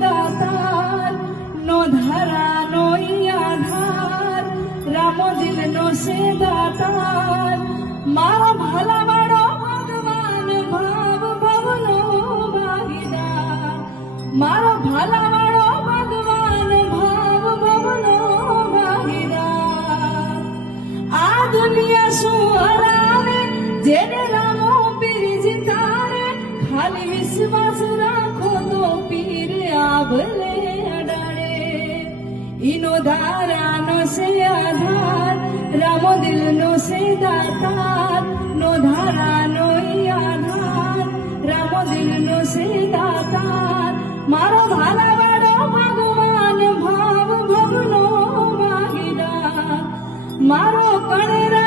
દાતાર નો ધરા નો આધાર રામો દિલ નો છે દાતાર મારો ભલા વાળો ભગવાન ભાવ ભવનો ભાગીદાર મારો ભલા વાળો ભગવાન ભાવ ભવનો ભાગીદાર આ દુનિયા શું હરાવે જેને રામો પીર જીતારે ખાલી વિશ્વાસ રાખો તો પીર આભલે અડાડે ઈનો ધારાનો છે આધાર રામો દિલનો છે દાતાર નો ધારાનો આધાર રામો દિલનો છે દાતાર મારો ભાલા વાળો ભગવાન ભાવ ભવનો ભાગીદાર મારો કણેરા